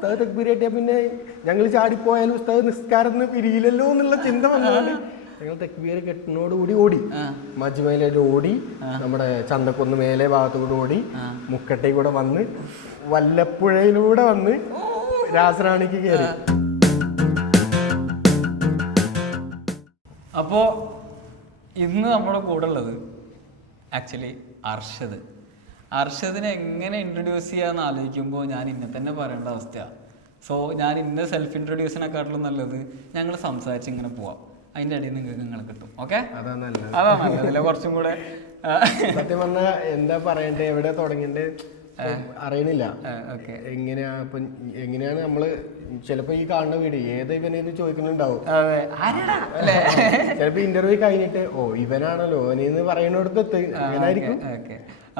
ഉസ്താദ് തക്ബീർ കെട്ടിയാൽ പിന്നെ ഞങ്ങൾ ചാടിപ്പോയാലും ഉസ്താദ് നിസ്കാരം പിരിയില്ലല്ലോ എന്നുള്ള ചിന്ത വന്നതുകൊണ്ട് ഞങ്ങൾ തക്ബീർ കെട്ടിനോടുകൂടി ഓടി. മജ്മയിലേക്ക് ഓടി, നമ്മുടെ ചന്തക്കുന്ന് മേലെ ഭാഗത്തുകൂടെ ഓടി, മുക്കട്ടയിൽ കൂടെ വന്ന് വല്ലപ്പുഴയിലൂടെ വന്ന് രാസറാണിക്ക് കയറി. അപ്പോൾ ഇന്ന് നമ്മുടെ കൂടെ ഉള്ളത് ആക്ച്വലി അർഷദിനെ എങ്ങനെ ഇൻട്രൊഡ്യൂസ് ചെയ്യാന്ന് ആലോചിക്കുമ്പോൾ ഞാൻ ഇന്നെ തന്നെ പറയേണ്ട അവസ്ഥയാണ്. സോ ഞാൻ ഇന്ന സെൽഫ് ഇൻട്രൊഡ്യൂസിനെക്കാട്ടിലും നല്ലത് ഞങ്ങൾ സംസാരിച്ച് ഇങ്ങനെ പോവാം. അതിൻ്റെ ഇടയിൽ നിങ്ങൾക്ക് നിങ്ങൾ കിട്ടും. ഓക്കെ, അതാണ് നല്ലത്. കുറച്ചും കൂടെ സത്യം പറഞ്ഞാൽ എന്താ പറയണ്ടേ, എവിടെ തുടങ്ങണ്ടേ അറിയണില്ല. എങ്ങനെയാണ് നമ്മള് ചിലപ്പോ ഈ കാണുന്ന വീഡിയോ ഏതാ ഇവനെന്ന് ചോദിക്കുന്നുണ്ടാവും. ചിലപ്പോ ഇന്റർവ്യൂ കഴിഞ്ഞിട്ട് ഇവനാണല്ലോ ഓനെന്ന് പറയുന്നിടത്ത് അങ്ങനായിരിക്കും.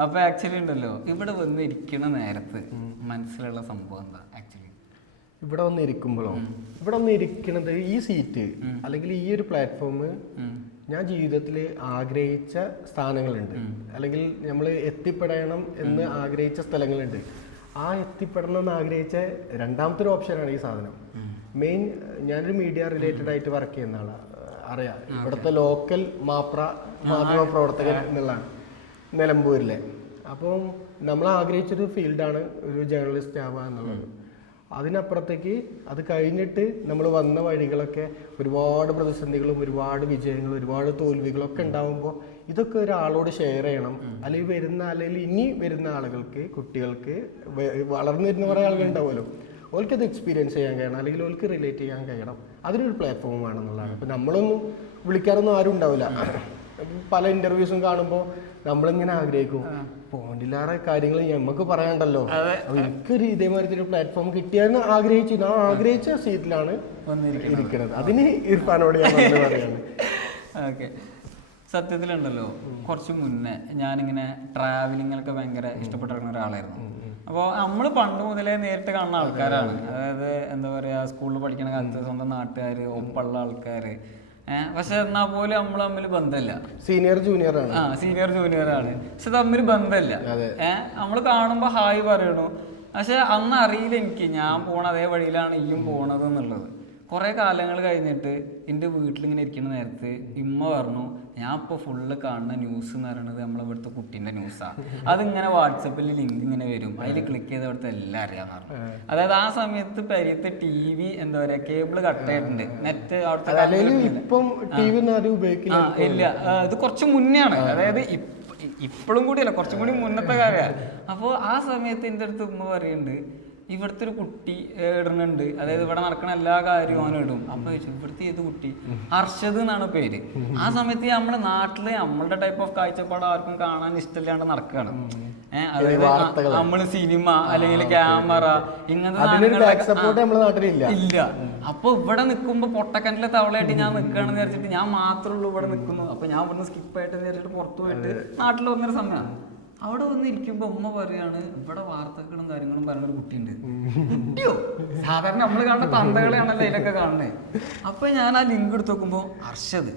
അപ്പൊ ആക്ച്വലി ഉണ്ടല്ലോ, ഇവിടെ വന്ന് ഇരിക്കണ നേരത്ത് മനസ്സിലുള്ള സംഭവം എന്താ? ആക്ച്വലി ഇവിടെ വന്ന് ഇരിക്കുമ്പോഴോ, ഇവിടെ വന്ന് ഇരിക്കണത് ഈ സീറ്റ് അല്ലെങ്കിൽ ഈ ഒരു പ്ലാറ്റ്ഫോം ഞാൻ ജീവിതത്തിൽ ആഗ്രഹിച്ച സ്ഥാനങ്ങളുണ്ട്, അല്ലെങ്കിൽ നമ്മൾ എത്തിപ്പെടണം എന്ന് ആഗ്രഹിച്ച സ്ഥലങ്ങളുണ്ട്. ആ എത്തിപ്പെടണം എന്ന് ആഗ്രഹിച്ച രണ്ടാമത്തെ ഒരു ഓപ്ഷനാണ് ഈ സാധനം. മെയിൻ ഞാനൊരു മീഡിയ റിലേറ്റഡ് ആയിട്ട് വർക്ക് ചെയ്യുന്ന ആളാണ്, അറിയാം. ഇവിടുത്തെ ലോക്കൽ മാധ്യമ പ്രവർത്തകൻ എന്നുള്ളതാണ് നിലമ്പൂരിലെ. അപ്പം നമ്മൾ ആഗ്രഹിച്ചൊരു ഫീൽഡാണ് ഒരു ജേർണലിസ്റ്റ് ആവുക എന്നുള്ളത്. അതിനപ്പുറത്തേക്ക് അത് കഴിഞ്ഞിട്ട് നമ്മൾ വന്ന വഴികളൊക്കെ ഒരുപാട് പ്രതിസന്ധികളും ഒരുപാട് വിജയങ്ങളും ഒരുപാട് തോൽവികളൊക്കെ ഉണ്ടാകുമ്പോൾ ഇതൊക്കെ ഒരാളോട് ഷെയർ ചെയ്യണം. അല്ലെങ്കിൽ ഇനി വരുന്ന ആളുകൾക്ക്, കുട്ടികൾക്ക്, വളർന്നു വരുന്ന കുറേ ആളുകൾ ഉണ്ടാവുമല്ലോ, ഓൽക്കത് എക്സ്പീരിയൻസ് ചെയ്യാൻ കഴിയണം, അല്ലെങ്കിൽ ഓൽക്ക് റിലേറ്റ് ചെയ്യാൻ കഴിയണം. അതിനൊരു പ്ലാറ്റ്ഫോം വേണമെന്നുള്ളതാണ്. ഇപ്പം നമ്മളൊന്നും വിളിക്കാറൊന്നും ആരും ഉണ്ടാവില്ല. പല ഇന്റർവ്യൂസും കാണുമ്പോൾ നമ്മളിങ്ങനെ ആഗ്രഹിക്കും, പോയിന്റില്ലാറെ കാര്യങ്ങൾ നമുക്ക് പറയാണ്ടല്ലോ, എനിക്കൊരു ഇതേമാതിരി ഒരു പ്ലാറ്റ്ഫോം കിട്ടിയെന്ന് ആഗ്രഹിച്ചു. ഞാൻ ആഗ്രഹിച്ച സീറ്റിലാണ് ഇരിക്കുന്നത്. അതിന് ഇർഫാനോട് ഞാൻ പറയാണ്. ഓക്കെ, സത്യത്തിലുണ്ടല്ലോ കുറച്ച് മുന്നേ ഞാനിങ്ങനെ ട്രാവലിങ്ങിലൊക്കെ ഭയങ്കര ഇഷ്ടപ്പെട്ടിരുന്ന ഒരാളായിരുന്നു. അപ്പോൾ നമ്മൾ പണ്ട് മുതലേ നേരിട്ട് കാണുന്ന ആൾക്കാരാണ്. അതായത് എന്താ പറയുക, സ്കൂളിൽ പഠിക്കുന്ന കാലത്ത് സ്വന്തം നാട്ടുകാർ, ഒപ്പമുള്ള ആൾക്കാർ. പക്ഷെ എന്നാൽ പോലും നമ്മൾ തമ്മിൽ ബന്ധമില്ല. സീനിയർ ജൂനിയർ ആണ്, പക്ഷെ തമ്മിൽ ബന്ധമില്ല. നമ്മൾ കാണുമ്പോൾ ഹായ് പറയണു, പക്ഷെ അന്ന് അറിയില്ല എനിക്ക് ഞാൻ പോണ അതേ വഴിയിലാണ് ഈയും പോണത് എന്നുള്ളത്. കുറേ കാലങ്ങൾ കഴിഞ്ഞിട്ട് എൻ്റെ വീട്ടിലിങ്ങനെ ഇരിക്കുന്ന നേരത്ത് ഇമ്മ പറഞ്ഞു, ഞാൻ ഇപ്പോൾ ഫുള്ള് കാണുന്ന ന്യൂസ് എന്ന് പറയുന്നത് നമ്മളെ ഇവിടുത്തെ കുട്ടീൻ്റെ ന്യൂസാണ്. അതിങ്ങനെ വാട്സപ്പിൽ ലിങ്ക് ഇങ്ങനെ വരും, അതിൽ ക്ലിക്ക് ചെയ്ത് അവിടുത്തെ എല്ലാം അറിയാമെന്ന് പറഞ്ഞു. അതായത് ആ സമയത്ത് പരിയത്ത് TV എന്താ പറയുക, കേബിള് കട്ടായിട്ടുണ്ട്, നെറ്റ് അവിടുത്തെ ഇല്ല. ഇത് കുറച്ച് മുന്നേ ആണ്, അതായത് ഇപ്പോഴും കൂടിയല്ല, കുറച്ചും കൂടി മുന്നത്തെ കാര്യമാണ്. അപ്പോൾ ആ സമയത്ത് എൻ്റെ അടുത്ത് ഉമ്മ പറയുന്നുണ്ട്, ഇവിടുത്തെ ഒരു കുട്ടി ഇടുന്നുണ്ട്, അതായത് ഇവിടെ നടക്കുന്ന എല്ലാ കാര്യവും അവനും ഇടും. അപ്പൊ ചോദിച്ചു, ഇവിടുത്തെ ഏത് കുട്ടി? അർഷദ് എന്നാണ് പേര്. ആ സമയത്ത് നമ്മുടെ നാട്ടില് നമ്മളുടെ ടൈപ്പ് ഓഫ് കാഴ്ചപ്പാട് ആർക്കും കാണാൻ ഇഷ്ടമില്ലാണ്ട് നടക്കുകയാണ്. അതായത് നമ്മള് സിനിമ അല്ലെങ്കിൽ ക്യാമറ ഇങ്ങനത്തെ ഇല്ല. അപ്പൊ ഇവിടെ നിൽക്കുമ്പോ പൊട്ടക്കനിലെ തവളയായിട്ട് ഞാൻ നിൽക്കുകയാണെന്ന് വിചാരിച്ചിട്ട് ഞാൻ മാത്രമേ ഉള്ളൂ ഇവിടെ നിൽക്കുന്നു. അപ്പൊ ഞാൻ ഇവിടുന്ന് സ്കിപ്പായിട്ട് വിചാരിച്ചിട്ട് പുറത്തു പോയിട്ട് നാട്ടിൽ വന്നൊരു സമയമാണ്. അവിടെ വന്നിരിക്കുമ്പോ ഉമ്മ പറയാണ്, ഇവിടെ വാർത്തകളും കാര്യങ്ങളും പറയുന്നൊരു കുട്ടിയുണ്ട്. കുട്ടിയോ? സാധാരണ നമ്മൾ കാണുന്ന തന്തകളെയാണല്ലോ ഇതിലൊക്കെ കാണുന്നത്. അപ്പൊ ഞാൻ ആ ലിങ്ക് എടുത്ത് നോക്കുമ്പോ അർഷദ്,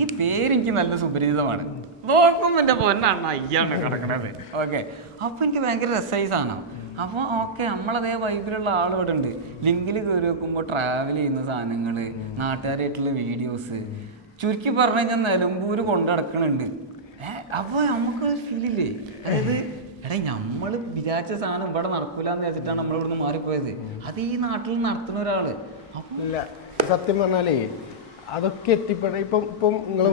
ഈ പേരെനിക്ക് നല്ല സുപരിചിതമാണ്. നോക്കുമ്പോ എന്റെ പൊന്നാണ് അയ്യാണ് കിടക്കണത്. ഓക്കെ, അപ്പൊ എനിക്ക് ഭയങ്കര രസമായി സാധനം. അപ്പോൾ ഓക്കെ, നമ്മളതേ വൈബിലുള്ള ആളിവിടെ ഉണ്ട്. ലിങ്കിൽ കയറി വെക്കുമ്പോൾ ട്രാവൽ ചെയ്യുന്ന സാധനങ്ങള്, നാട്ടുകാരായിട്ടുള്ള വീഡിയോസ്, ചുരുക്കി പറഞ്ഞു കഴിഞ്ഞാൽ നിലമ്പൂര് കൊണ്ടു നടക്കണുണ്ട്. അപ്പോൾ നമുക്ക് ഫീലില്ലേ, അതായത് എടാ നമ്മള് വിചാരിച്ച സാധനം ഇവിടെ നടക്കൂല എന്ന് വെച്ചിട്ടാണ് നമ്മൾ ഇവിടുന്ന് മാറിപ്പോയത്. അത് ഈ നാട്ടിൽ നടത്തുന്ന ഒരാള്. അല്ല, സത്യം പറഞ്ഞാലേ അതൊക്കെ എത്തിപ്പെടാൻ ഇപ്പം നിങ്ങളെ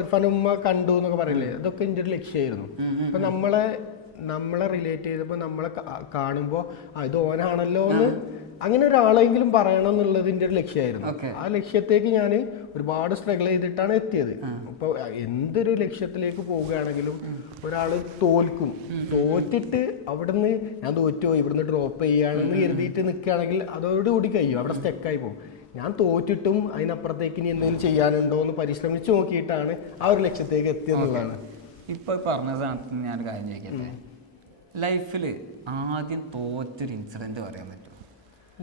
ഇർഫാൻ ഉമ്മ കണ്ടു എന്നൊക്കെ പറയില്ലേ, അതൊക്കെ എൻ്റെ ഒരു ലക്ഷ്യമായിരുന്നു. ഇപ്പൊ നമ്മളെ റിലേറ്റ് ചെയ്തപ്പോൾ നമ്മളെ കാണുമ്പോൾ ഇത് ഓനാണല്ലോ എന്ന് അങ്ങനെ ഒരാളെങ്കിലും പറയണം എന്നുള്ളതിൻ്റെ ഒരു ലക്ഷ്യമായിരുന്നു. ആ ലക്ഷ്യത്തേക്ക് ഞാൻ ഒരുപാട് സ്ട്രഗിൾ ചെയ്തിട്ടാണ് എത്തിയത്. അപ്പോൾ എന്തൊരു ലക്ഷ്യത്തിലേക്ക് പോവുകയാണെങ്കിലും ഒരാൾ തോറ്റിട്ട് അവിടുന്ന് ഞാൻ തോറ്റുപോയി ഇവിടുന്ന് ഡ്രോപ്പ് ചെയ്യുകയാണെന്ന് കരുതിയിട്ട് നിൽക്കുകയാണെങ്കിൽ അതോടുകൂടി കഴിയും, അവിടെ സ്റ്റക്കായി പോകും. ഞാൻ തോറ്റിട്ടും അതിനപ്പുറത്തേക്ക് ഇനി എന്തെങ്കിലും ചെയ്യാനുണ്ടോ എന്ന് പരിശ്രമിച്ചു നോക്കിയിട്ടാണ് ആ ഒരു ലക്ഷ്യത്തേക്ക് എത്തിയെന്നുള്ളതാണ്. ഇപ്പൊ പറഞ്ഞ സാധനത്തിന് ഞാനൊരു കാര്യം ചോദിക്കട്ടെ, ലൈഫിൽ ആദ്യം തോറ്റൊരു ഇൻസിഡന്റ് പറയാൻ പറ്റും?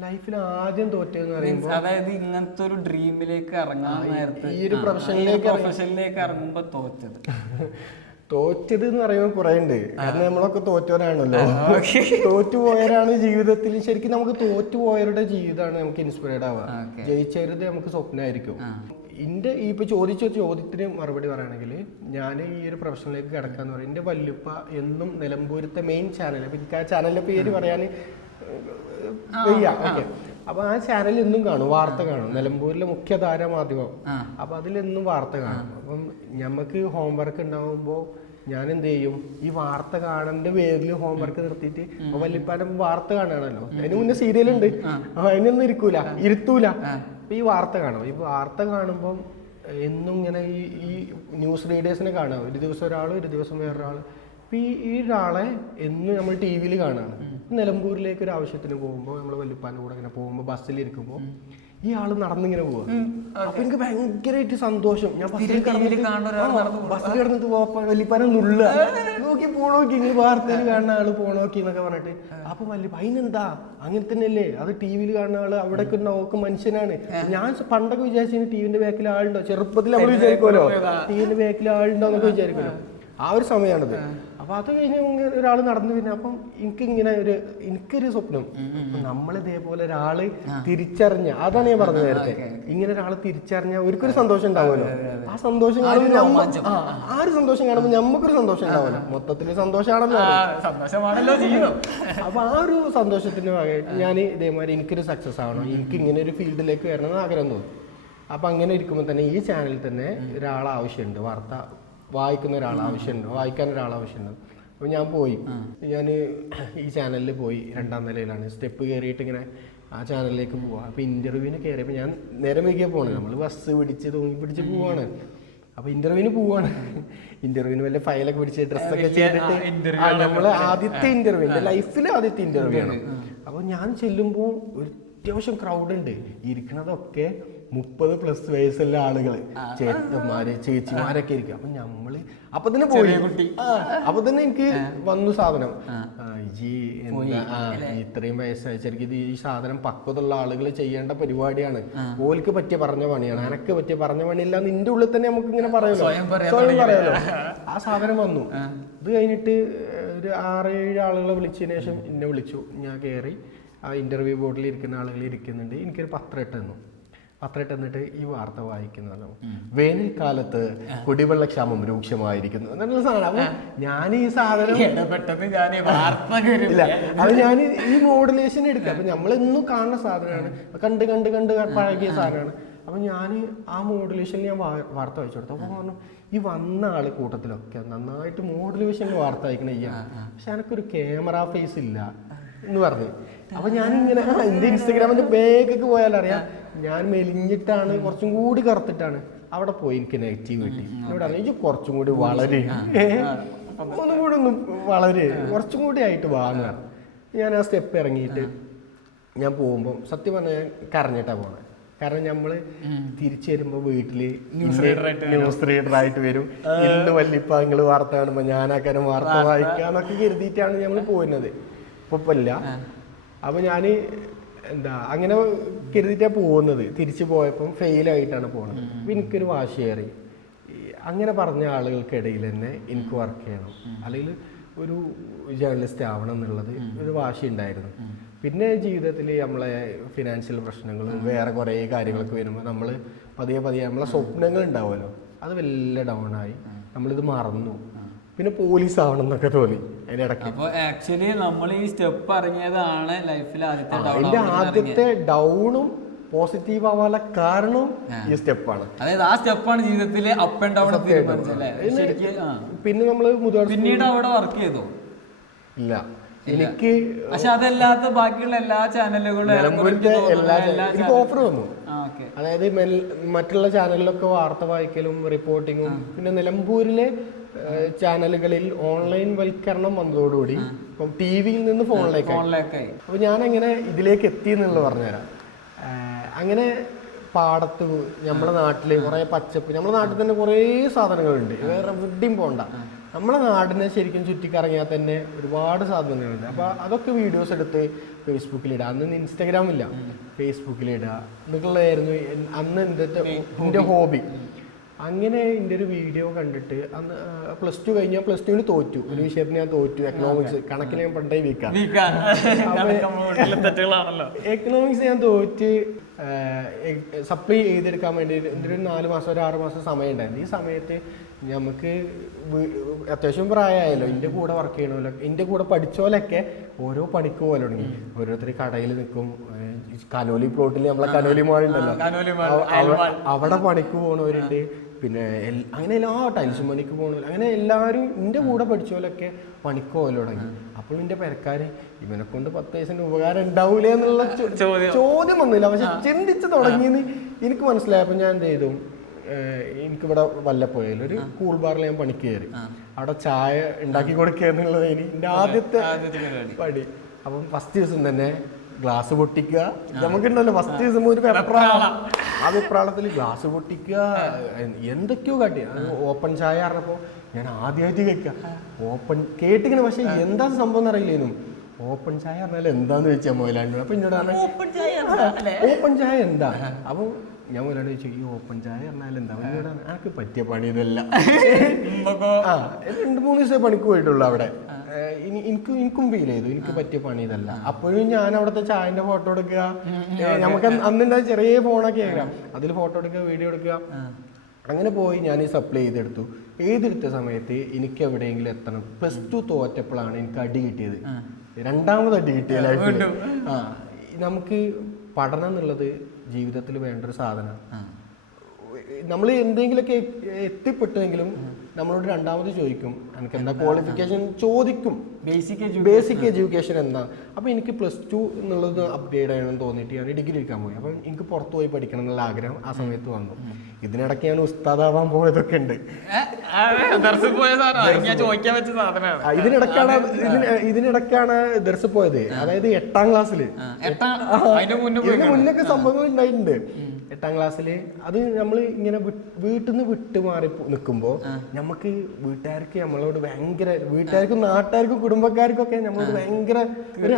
ലൈഫിൽ ആദ്യം തോറ്റെന്ന് പറയുമ്പോൾ, അതായത് ഇങ്ങനത്തെ ഒരു ഡ്രീമിലേക്ക് ഇറങ്ങാൻ നേരത്തെ, ഈ ഒരു പ്രൊഫഷനിലേക്ക് ഇറങ്ങുമ്പോ തോറ്റത് തോറ്റത് എന്ന് പറയുമ്പോൾ കുറെ ഉണ്ട്. കാരണം നമ്മളൊക്കെ തോറ്റവരാണല്ലോ. തോറ്റുപോയവരാണ് ജീവിതത്തിൽ. ശരിക്കും നമുക്ക് തോറ്റുപോയവരുടെ ജീവിതമാണ് നമുക്ക് ഇൻസ്പയർഡ് ആവുക. ജയിച്ചവരുടെ നമുക്ക് സ്വപ്നമായിരിക്കും. എൻ്റെ ഈ ഇപ്പൊ ചോദിച്ച ചോദ്യത്തിന് മറുപടി പറയുകയാണെങ്കിൽ, ഞാൻ ഈ ഒരു പ്രൊഫഷനിലേക്ക് കിടക്കാന്ന് പറയും. എൻ്റെ വല്യുപ്പ എന്നും നിലമ്പൂരത്തെ മെയിൻ ചാനൽ, അപ്പൊ എനിക്ക് ആ ചാനലിന്റെ പേര് പറയാൻ വയ്യ. ഓക്കെ, അപ്പൊ ആ ചാനൽ എന്നും കാണും, വാർത്ത കാണും. നിലമ്പൂരിലെ മുഖ്യധാര മാധ്യമം. അപ്പൊ അതിലെന്നും വാർത്ത കാണും. അപ്പം ഞമ്മക്ക് ഹോംവർക്ക് ഉണ്ടാവുമ്പോൾ ഞാൻ എന്ത് ചെയ്യും, ഈ വാർത്ത കാണേണ്ട പേരിൽ ഹോംവർക്ക് നിർത്തിയിട്ട് വല്യപ്പാന്റെ വാർത്ത കാണുകയാണല്ലോ. അതിന് മുന്നേ സീരിയലുണ്ട്, അപ്പൊ അതിനൊന്നും ഇരുത്തൂല. അപ്പൊ ഈ വാർത്ത കാണും. ഈ വാർത്ത കാണുമ്പം എന്നും ഇങ്ങനെ ഈ ന്യൂസ് റീഡേഴ്സിനെ കാണാം. ഒരു ദിവസം ഒരാൾ, ഒരു ദിവസം വേറൊരാള്. അപ്പൊ ഈ ഒരാളെ എന്നും നമ്മൾ ടി വിയിൽ കാണാണ്. നിലമ്പൂരിലേക്ക് ഒരു ആവശ്യത്തിന് പോകുമ്പോൾ, നമ്മൾ വല്യപ്പാന്റെ കൂടെ ഇങ്ങനെ പോകുമ്പോൾ ബസ്സിലിരിക്കുമ്പോൾ ഈ ആള് നടന്നിങ്ങനെ പോവാ. അപ്പൊ എനിക്ക് ഭയങ്കരമായിട്ട് സന്തോഷം. ഞാൻ ബസ്സിൽ കിടന്നിട്ട് വല്യപ്പാനെ നുള്ള നോക്കി പോണോക്കി, ഇങ്ങനെ വാർത്തയിൽ കാണുന്ന ആള് പോണോക്കി എന്നൊക്കെ പറഞ്ഞിട്ട്. അപ്പൊ വല്യപ്പ അതിനെന്താ, അങ്ങനെ തന്നെയല്ലേ, അത് ടി വിയിൽ കാണുന്ന ആള് അവിടെ നോക്ക് മനുഷ്യനാണ്. ഞാൻ പണ്ടൊക്കെ വിചാരിച്ചു ടിവിന്റെ ബാക്കിൽ ആളുണ്ടോ, ചെറുപ്പത്തിൽ നമ്മൾ വിചാരിക്കുമല്ലോ ടിവിന്റെ ബാക്കിൽ ആളുണ്ടോ എന്നൊക്കെ വിചാരിക്കുമല്ലോ. ആ ഒരു സമയമാണത്. അപ്പൊ അത് കഴിഞ്ഞ് ഒരാൾ നടന്നു. പിന്നെ അപ്പം എനിക്കൊരു സ്വപ്നം, നമ്മളിതേപോലെ ഒരാള് തിരിച്ചറിഞ്ഞ, അതാണ് ഞാൻ പറഞ്ഞത് നേരത്തെ, ഇങ്ങനെ ഒരാള് തിരിച്ചറിഞ്ഞ ഒരിക്കലും സന്തോഷം ഉണ്ടാവുമല്ലോ. ആ സന്തോഷം കാണുമ്പോൾ ആ ഒരു സന്തോഷം കാണുമ്പോൾ ഞമ്മക്കൊരു സന്തോഷം ഉണ്ടാവുമല്ലോ. മൊത്തത്തില് സന്തോഷമാണല്ലോ. അപ്പൊ ആ ഒരു സന്തോഷത്തിന്റെ ഭാഗമായിട്ട് ഞാൻ ഇതേമാതിരി എനിക്കൊരു സക്സസ് ആവണം, എനിക്ക് ഇങ്ങനെ ഒരു ഫീൽഡിലേക്ക് വരണമെന്ന് ആഗ്രഹം തോന്നും. അപ്പൊ അങ്ങനെ ഇരിക്കുമ്പോൾ തന്നെ ഈ ചാനലിൽ തന്നെ ഒരാൾ ആവശ്യമുണ്ട്, വാർത്ത വായിക്കുന്ന ഒരാൾ ആവശ്യമുണ്ട്, വായിക്കാൻ ഒരാൾ ആവശ്യമുണ്ട്. അപ്പോൾ ഞാൻ പോയി, ഞാൻ ഈ ചാനലിൽ പോയി. 2ാം നിലയിലാണ്, സ്റ്റെപ്പ് കയറിയിട്ട് ഇങ്ങനെ ആ ചാനലിലേക്ക് പോവാം. അപ്പോൾ ഇൻ്റർവ്യൂവിന് കയറിയപ്പോൾ ഞാൻ നേരെ വൈകിയ പോകണം, നമ്മൾ ബസ് പിടിച്ച് പോവാണ്. അപ്പോൾ ഇൻ്റർവ്യൂവിന് പോവാണ്. ഇൻ്റർവ്യൂവിന് വല്ല ഫയലൊക്കെ പിടിച്ച് ഡ്രസ്സൊക്കെ ചെയ്തിട്ട് നമ്മൾ ആദ്യത്തെ ഇൻ്റർവ്യൂ, എൻ്റെ ലൈഫിലെ ആദ്യത്തെ ഇൻ്റർവ്യൂ ആണ്. അപ്പോൾ ഞാൻ ചെല്ലുമ്പോൾ ഒരു അത്യാവശ്യം ക്രൗഡ് ഉണ്ട്. ഇരിക്കണതൊക്കെ 30+ വയസ്സുള്ള ആളുകൾ, ചേട്ടന്മാര് ചേച്ചിമാരൊക്കെ ഇരിക്കും. അപ്പൊ നമ്മള് അപ്പൊ തന്നെ പോയി. അപ്പൊ തന്നെ എനിക്ക് വന്നു സാധനം, ഇത്രയും വയസ്സായി, ശരിക്കും ഇത് ഈ സാധനം പക്വതുള്ള ആളുകൾ ചെയ്യേണ്ട പരിപാടിയാണ്, ഓൽക്ക് പറ്റിയ പറഞ്ഞ പണിയാണ്, എനക്ക് പറ്റിയ പറഞ്ഞ പണിയില്ല. നിന്റെ ഉള്ളിൽ തന്നെ നമുക്ക് ഇങ്ങനെ പറയാലോ, സ്വയം പറയാലോ. ആ സാധനം വന്നു. ഇത് കഴിഞ്ഞിട്ട് ഒരു 6-7 ആളുകളെ വിളിച്ചതിന് ശേഷം എന്നെ വിളിച്ചു. ഞാൻ കയറി. ആ ഇന്റർവ്യൂ ബോർഡിൽ ഇരിക്കുന്ന ആളുകൾ ഇരിക്കുന്നുണ്ട്. എനിക്കൊരു പത്രം ഇട്ട് തന്നു. എന്നിട്ട് ഈ വാർത്ത വായിക്കുന്നതാണ്, വേനൽക്കാലത്ത് കുടിവെള്ളക്ഷാമം രൂക്ഷമായിരിക്കുന്നു എന്നുള്ള സാധനം. അപ്പൊ ഞാൻ ഈ സാധനം ഇല്ല, അത് ഞാൻ ഈ മോഡുലേഷൻ എടുക്കുക. അപ്പൊ നമ്മളെന്നും കാണുന്ന സാധനമാണ്, കണ്ട് പഴകിയ സാധനമാണ്. അപ്പൊ ഞാൻ ആ മോഡുലേഷനിൽ ഞാൻ വാർത്ത വായിച്ചു കൊടുത്തു. അപ്പൊ പറഞ്ഞു, ഈ വന്ന ആള് കൂട്ടത്തിലൊക്കെ നന്നായിട്ട് മോഡുലേഷനിൽ വാർത്ത വായിക്കണ പക്ഷെ എനിക്കൊരു ക്യാമറ ഫേസ് ഇല്ല എന്ന് പറഞ്ഞു. അപ്പൊ ഞാനിങ്ങനെ എന്റെ ഇൻസ്റ്റഗ്രാമിന്റെ ബാഗൊക്കെ പോയാലറിയാം, ഞാൻ മെലിഞ്ഞിട്ടാണ്, കുറച്ചും കൂടി കറുത്തിട്ടാണ്. അവിടെ പോയി എനിക്ക് നെഗറ്റീവ് കിട്ടി. ഇവിടെ എനിക്ക് കുറച്ചും കൂടി വളരെ ഒന്നും കൂടി വളരെ കുറച്ചും കൂടി ആയിട്ട് വാങ്ങുക. ഞാൻ ആ സ്റ്റെപ്പ് ഇറങ്ങിയിട്ട് ഞാൻ പോകുമ്പോൾ സത്യം പറഞ്ഞാൽ ഞാൻ കരഞ്ഞിട്ടാണ് പോണത്. കാരണം നമ്മള് തിരിച്ചു വരുമ്പോ വീട്ടില് ന്യൂസ് റീഡറായിട്ട് വരും. ഇന്ന് വല്യപ്പാങ്ങള് വാർത്ത കാണുമ്പോ ഞാനാക്കാനും വാർത്ത വായിക്കാന്നൊക്കെ കരുതിയിട്ടാണ് ഞങ്ങൾ പോരുന്നത്. ഇല്ല. അപ്പൊ ഞാന് അങ്ങനെ കരുതിയിട്ടാ പോകുന്നത്. തിരിച്ചു പോയപ്പം ഫെയിലായിട്ടാണ് പോകുന്നത്. അപ്പൊ എനിക്കൊരു വാശിയേറി. അങ്ങനെ പറഞ്ഞ ആളുകൾക്കിടയിൽ തന്നെ എനിക്ക് വർക്ക് ചെയ്യണം, അല്ലെങ്കിൽ ഒരു ജേർണലിസ്റ്റ് ആവണം എന്നുള്ളത് ഒരു വാശി ഉണ്ടായിരുന്നു. പിന്നെ ജീവിതത്തിൽ നമ്മളെ ഫിനാൻഷ്യൽ പ്രശ്നങ്ങളും വേറെ കുറേ കാര്യങ്ങളൊക്കെ വരുമ്പോൾ നമ്മൾ പതിയെ നമ്മളെ സ്വപ്നങ്ങൾ ഉണ്ടാവുമല്ലോ, അത് വല്ല ഡൗൺ ആയി, നമ്മളിത് മറന്നു. പിന്നെ പോലീസ് ആവണം എന്നൊക്കെ തോന്നി അതിനിടയ്ക്ക്. അപ്പോൾ ആക്ച്വലി നമ്മൾ ഈ സ്റ്റെപ്പ് ഇറങ്ങിയതാണ് ലൈഫിൽ ആദ്യത്തെ ഡൗണും പോസിറ്റീവ് ആവാനുള്ള കാരണം ഈ സ്റ്റെപ്പാണ്. അതായത് ആ സ്റ്റെപ്പാണ് ജീവിതത്തിലെ അപ്പ് ആൻഡ് ഡൗൺ. പിന്നെ നമ്മള് പിന്നീട് അവിടെ വർക്ക് ചെയ്തോ? ഇല്ല, എനിക്ക് പക്ഷെ അതല്ലാത്ത ബാക്കിയുള്ള എല്ലാ ചാനലുകളും എനിക്ക് ഓഫർ വന്നു. അതായത് മറ്റുള്ള ചാനലിലൊക്കെ വാർത്ത വായിക്കലും റിപ്പോർട്ടിങ്ങും, പിന്നെ നിലമ്പൂരിലെ ചാനലുകളിൽ ഓൺലൈൻ വൽക്കരണം വന്നതോടുകൂടി ഇപ്പം ടി വിയിൽ നിന്ന് ഫോണിലേക്കായി. അപ്പൊ ഞാനങ്ങനെ ഇതിലേക്ക് എത്തി എന്നുള്ളത് പറഞ്ഞുതരാം. അങ്ങനെ പാടത്ത് നമ്മുടെ നാട്ടില് കുറെ പച്ചപ്പ്, നമ്മുടെ നാട്ടിൽ തന്നെ കുറേ സാധനങ്ങളുണ്ട്, വേറെ എവിടെയും പോണ്ട. നമ്മളെ നാടിനെ ശരിക്കും ചുറ്റിക്കറങ്ങിയാൽ തന്നെ ഒരുപാട് സാധനങ്ങളുണ്ട്. അപ്പൊ അതൊക്കെ വീഡിയോസ് എടുത്ത് ഫേസ്ബുക്കിലിടുക. അന്ന് ഇൻസ്റ്റാഗ്രാം ഇല്ല, ഫേസ്ബുക്കിലിടുക എന്നുള്ളതായിരുന്നു അന്ന് എൻ്റെ ഹോബി. അങ്ങനെ എൻ്റെ ഒരു വീഡിയോ കണ്ടിട്ട് അന്ന് +2 കഴിഞ്ഞാൽ +2 തോറ്റു, ഒരു വിഷയത്തിന് ഞാൻ തോറ്റു, എക്കണോമിക്സ്. കണക്കിന് ഞാൻ പണ്ടേ വീക്കാം. എക്കണോമിക്സ് ഞാൻ തോറ്റ് സപ്ലൈ ചെയ്തെടുക്കാൻ വേണ്ടി എൻ്റെ ഒരു 4 മാസം ഒരു 6 മാസം സമയം ഉണ്ടായിരുന്നു. ഈ സമയത്ത് നമുക്ക് അത്യാവശ്യം പ്രായമായല്ലോ, എൻ്റെ കൂടെ വർക്ക് ചെയ്യണമല്ലോ, എൻ്റെ കൂടെ പഠിച്ചോലൊക്കെ ഓരോ പണിക്ക് പോലെ തുടങ്ങി. ഓരോരുത്തർ കടയിൽ നിൽക്കും, കനോലി പ്ലോട്ടിൽ നമ്മളെ കനോലി മാൾ ഉണ്ടല്ലോ, അവിടെ പണിക്ക് പോകണവരുണ്ട്. പിന്നെ അങ്ങനെ എല്ലാ ടൈൽസും പണിക്ക് പോകണവർ, അങ്ങനെ എല്ലാവരും എൻ്റെ കൂടെ പഠിച്ചോലൊക്കെ പണിക്ക് പോലെ തുടങ്ങി. അപ്പോൾ എൻ്റെ പെരക്കാര് ഇവനെ കൊണ്ട് 10 പൈസൻ്റെ ഉപകാരം ഉണ്ടാവൂലേ എന്നുള്ള ചോദ്യം വന്നില്ല, പക്ഷെ ചിന്തിച്ച് തുടങ്ങിയെന്ന് എനിക്ക് മനസ്സിലായപ്പോൾ ഞാൻ എന്ത് ചെയ്തു, എനിക്കിവിടെ വല്ലപ്പോയാലും ഒരു കൂൾ ബാറിൽ ഞാൻ പണിക്ക് കയറി. അവിടെ ചായ ഉണ്ടാക്കി കൊടുക്കുക എന്നുള്ളത് എൻ്റെ ആദ്യത്തെ പണി. അപ്പം ഫസ്റ്റ് ദിവസം തന്നെ ഗ്ലാസ് പൊട്ടിക്കുക, നമുക്കുണ്ടല്ലോ ഫസ്റ്റ് ദിവസം ഒരു അഭിപ്രായത്തിൽ ഗ്ലാസ് പൊട്ടിക്കുക, എന്തൊക്കെയോ കാട്ടി. ഓപ്പൺ ചായ പറഞ്ഞപ്പോൾ ഞാൻ ആദ്യമായിട്ട് കേൾക്കുക ഓപ്പൺ കേട്ടിങ്ങനെ, പക്ഷെ എന്താ സംഭവം എന്നറിയില്ലേനും. ഓപ്പൺ ചായ പറഞ്ഞാൽ എന്താന്ന് ചോദിച്ചാൽ മുതലാണ്ട്. അപ്പൊ എന്നോട് ഓപ്പൺ ചായ എന്താ? അപ്പൊ ഞാൻ മുതലാണ്ട് ചോദിച്ചു, ഈ ഓപ്പൺ ചായ പറഞ്ഞാൽ എന്താ? എന്നോട് എനിക്ക് പറ്റിയ പണി ഇതല്ല. 2-3 ദിവസം പണിക്ക് പോയിട്ടുള്ളൂ അവിടെ. എനിക്കും ഫീൽ ചെയ്തു എനിക്ക് പറ്റിയ പണി ഇതല്ല. അപ്പോഴും ഞാൻ അവിടുത്തെ ചായന്റെ ഫോട്ടോ എടുക്കുക, നമുക്ക് അന്നെന്താ ചെറിയ ഫോണൊക്കെ ആയിരിക്കാം, അതിൽ ഫോട്ടോ എടുക്കുക, വീഡിയോ എടുക്കുക. അങ്ങനെ പോയി ഞാൻ ഈ സപ്ലൈ ചെയ്തെടുത്ത സമയത്ത് എനിക്ക് എവിടെയെങ്കിലും എത്തണം. +2 തോറ്റപ്പോഴാണ് എനിക്ക് അടി കിട്ടിയത്, 2ാമത് അടി കിട്ടിയ ലൈഫിൽ. നമുക്ക് പഠനം എന്നുള്ളത് ജീവിതത്തിൽ വേണ്ടൊരു സാധനമാണ്. നമ്മൾ എന്തെങ്കിലുമൊക്കെ എത്തിപ്പെട്ടെങ്കിലും നമ്മളോട് 2ാമത് ചോദിക്കും, എനിക്ക് എന്താ ക്വാളിഫിക്കേഷൻ ചോദിക്കും, ബേസിക് എഡ്യൂക്കേഷൻ എന്താ. അപ്പോൾ എനിക്ക് +2 എന്നുള്ളത് അപ്ഗ്രേഡ് ചെയ്യണമെന്ന് തോന്നിയിട്ട് ഞാൻ ഡിഗ്രി എടുക്കാൻ പോയി. അപ്പം എനിക്ക് പുറത്ത് പോയി പഠിക്കണം എന്നുള്ള ആഗ്രഹം ആ സമയത്ത് വന്നു. ഇതിനിടയ്ക്ക് ഞാൻ ഉസ്താദാവാൻ പോയതൊക്കെ ഉണ്ട്. ഇതിനിടയ്ക്കാണ് ദർസ് പോയത്, അതായത് 8ാം ക്ലാസ്സിൽ. ഇതിന് മുന്നൊക്കെ സംഭവങ്ങൾ ഉണ്ടായിട്ടുണ്ട്. 8ാം ക്ലാസ്സിൽ അത് നമ്മൾ ഇങ്ങനെ വീട്ടിൽ നിന്ന് വിട്ടുമാറി നിൽക്കുമ്പോൾ നമുക്ക് വീട്ടുകാർക്ക് നമ്മളോട് ഭയങ്കര, വീട്ടുകാർക്കും നാട്ടുകാർക്കും കുടുംബക്കാർക്കും ഒക്കെ നമ്മളോട് ഭയങ്കര ഒരു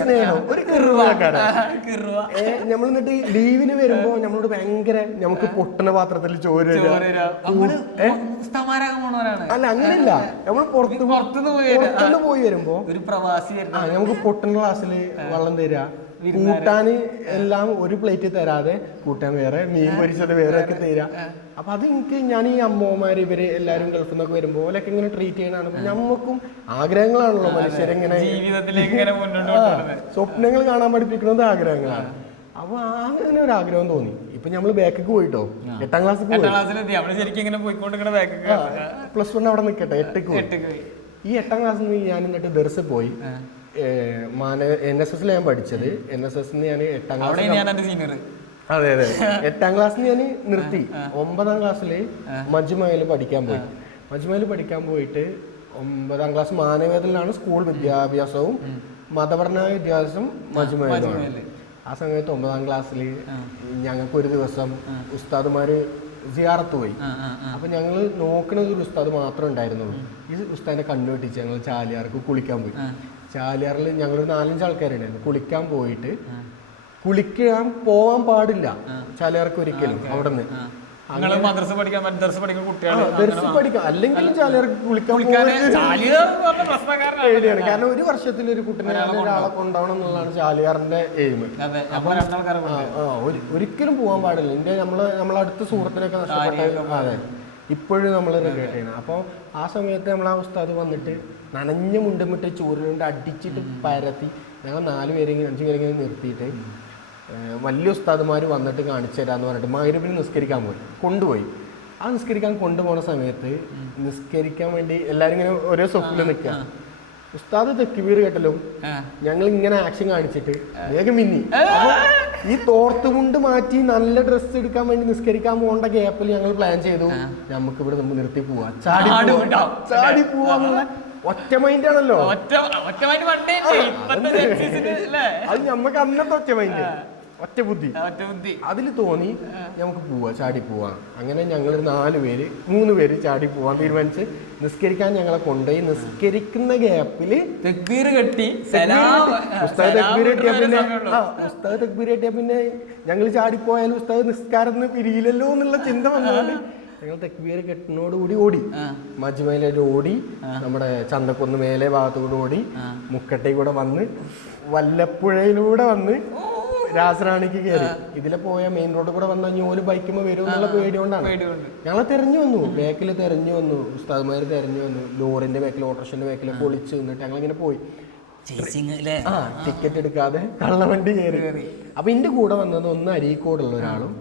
സ്നേഹം, ഒരു കിറുവാക്കാണ്. നമ്മൾ എന്നിട്ട് ലീവിന് വരുമ്പോ നമ്മളോട് ഭയങ്കര, നമുക്ക് പൊട്ടണ പാത്രത്തിൽ ചോറ് അല്ല അങ്ങനെയല്ല, നമ്മൾ പുറത്തുനിന്ന് പോയി വരുമ്പോ നമുക്ക് പൊട്ടണ ഗ്ലാസ്സിൽ വെള്ളം തരിക, കൂട്ടാന് എല്ലാം ഒരു പ്ലേറ്റ് തരാതെ കൂട്ടാൻ വേറെ, മീൻ പൊരിച്ചത് വേറെ ഒക്കെ തരിക. അപ്പൊ അത് എനിക്ക്, ഞാൻ ഈ അമ്മമാര് ഇവര് എല്ലാരും ഗൾഫിൽ നിന്നൊക്കെ വരുമ്പോ ഓലൊക്കെ ഇങ്ങനെ ട്രീറ്റ് ചെയ്യണതാണ്. നമുക്കും ആഗ്രഹങ്ങളാണല്ലോ മനുഷ്യരെങ്ങനെ, സ്വപ്നങ്ങൾ കാണാൻ പഠിപ്പിക്കുന്നത് ആഗ്രഹങ്ങളാണ്. അപ്പൊ അങ്ങനെ ഒരു ആഗ്രഹം തോന്നി. ഇപ്പൊ നമ്മള് ബാക്കിക്ക് പോയിട്ടോ, 8ാം ക്ലാസ്സിൽ +1 അവിടെ നിൽക്കട്ടെ, 8ക്ക് പോയി. ഈ 8ാം ക്ലാസ്സിൽ നിന്ന് ഞാൻ എന്നിട്ട് ദർസ് പോയി. NSS ഞാൻ പഠിച്ചത്. NSS ഞാൻ 8ാം ക്ലാസ്, അതെ 8ാം ക്ലാസ്സിൽ ഞാൻ നിർത്തി. 9ാം ക്ലാസ്സിൽ മജ്മയിൽ പഠിക്കാൻ പോയി. മജ്മയിൽ പഠിക്കാൻ പോയിട്ട് 9ാം ക്ലാസ് മാനവേദനിലാണ് സ്കൂൾ വിദ്യാഭ്യാസവും മതപരമായ വിദ്യാഭ്യാസം മജ്മയിലാണ്. ആ സമയത്ത് 9ാം ക്ലാസ്സിൽ ഞങ്ങൾക്ക് ഒരു ദിവസം ഉസ്താദുമാര് സിയാറത്ത് പോയി. അപ്പൊ ഞങ്ങൾ നോക്കണത് ഒരു ഉസ്താദ് മാത്രമേ ഉണ്ടായിരുന്നുള്ളൂ. ഈ ഉസ്താദിനെ കണ്ണുവെട്ടിച്ച് ഞങ്ങൾ ചാലിയാർക്ക് കുളിക്കാൻ പോയി. ചാലിയാറിൽ ഞങ്ങളൊരു 4-5 ആൾക്കാരുണ്ടായിരുന്നു. കുളിക്കാൻ പോയിട്ട്, കുളിക്കാൻ പോവാൻ പാടില്ല ചാലിയാർക്ക് ഒരിക്കലും. അവിടെ നിന്ന് ദർസ് പഠിക്കാം, അല്ലെങ്കിലും ചാലിയാർക്ക് കുളിക്കാൻ പേടിയാണ്. കാരണം ഒരു വർഷത്തിൽ ഒരു കുട്ടിനെ ഒരാളെ കൊണ്ടുപോകണം എന്നുള്ളതാണ് ചാലിയാറിന്റെ എയിം. ഒരിക്കലും പോകാൻ പാടില്ല. നമ്മളടുത്ത സുഹൃത്തിനൊക്കെ നഷ്ടപ്പെട്ട, അതെ ഇപ്പോഴും നമ്മൾ റിഗ്രറ്റ് ചെയ്യണം. അപ്പോൾ ആ സമയത്ത് നമ്മൾ ആ ഉസ്താദ് വന്നിട്ട് നനഞ്ഞ മുണ്ടമിട്ട് ചൂരിലുണ്ട് അടിച്ചിട്ട് പരത്തി ഞങ്ങൾ 4 പേരെങ്കിലും 5 പേരെങ്കിലും നിർത്തിയിട്ട് വലിയ ഉസ്താദുമാർ വന്നിട്ട് കാണിച്ചു തരാമെന്ന് പറഞ്ഞിട്ട് മഗ്‌രിബിന് നിസ്കരിക്കാൻ കൊണ്ടുപോയി. ആ നിസ്കരിക്കാൻ കൊണ്ടുപോകുന്ന സമയത്ത് നിസ്കരിക്കാൻ വേണ്ടി എല്ലാവരും ഇങ്ങനെ ഓരോ സ്വപ്നം നിൽക്കുക. ഉസ്താദ് തെക്കുബീർ കേട്ടല്ലോ, ഞങ്ങൾ ഇങ്ങനെ ആക്ഷൻ കാണിച്ചിട്ട് വേഗം മിന്നി. ഈ തോർത്തുമുണ്ട് മാറ്റി നല്ല ഡ്രസ്സ് എടുക്കാൻ വേണ്ടി നിസ്കരിക്കാൻ പോകേണ്ട ഗ്യാപ്പിൽ ഞങ്ങൾ പ്ലാൻ ചെയ്തു, നമുക്ക് ഇവിടെ നമ്മൾ നിർത്തി പോവാ, ചാടി പോവാന്നുള്ള ഒറ്റ മൈൻഡ് ആണല്ലോ. അത് ഞമ്മക്ക് അന്നത്തെ ഒറ്റ മൈൻഡ്. ഒറ്റ ബുദ്ധി ഒറ്റ ബുദ്ധി അതിൽ തോന്നി നമുക്ക് പോവാ, ചാടി പോവാം. അങ്ങനെ ഞങ്ങൾ 3 പേര് ചാടി പോവാൻ തീരുമാനിച്ച് നിസ്കരിക്കാൻ ഞങ്ങളെ കൊണ്ടുപോയി. നിസ്കരിക്കുന്ന ഗ്യാപ്പില് തക്ബീർ കെട്ടി ഉസ്താദ് തക്ബീർ കെട്ടിയാ പിന്നെ ഞങ്ങൾ ചാടിപ്പോയാലും ഉസ്താദ് നിസ്കാരം പിരിയില്ലല്ലോ എന്നുള്ള ചിന്ത വന്നുകൊണ്ട് ഞങ്ങൾ തക്ബീർ കെട്ടിനോടുകൂടി ഓടി. മജ്മയിലേക്ക് ഓടി, നമ്മുടെ ചന്തക്കൊന്ന് മേലെ ഭാഗത്തുകൂടെ ഓടി, മുക്കട്ടയിൽ കൂടെ വന്ന്, വല്ലപ്പുഴയിലൂടെ വന്ന് രാസറാണിക്ക് കയറി. ഇതിലെ പോയ മെയിൻ റോഡിൽ കൂടെ വന്നാൽ ഓല് ബൈക്കുമ്പോൾ വരും എന്നുള്ള പേടി കൊണ്ടാണ് ഞങ്ങളെ തെരഞ്ഞു വന്നു. ബാക്കിൽ തെരഞ്ഞു വന്നു, ഉസ്താദ്മാര് തെരഞ്ഞു വന്നു. ലോറിന്റെ ബാക്കിൽ, ഓട്ടോറിക്ഷന്റെ ബാക്കിലൊക്കെ ഒളിച്ചു നിന്നിട്ട് ഞങ്ങളിങ്ങനെ പോയി. ടിക്കറ്റ് എടുക്കാതെ കള്ളവണ്ടി കയറി. അപ്പൊ എന്റെ കൂടെ വന്നത് ഒന്ന് അരീക്കോടുള്ള ഒരാളും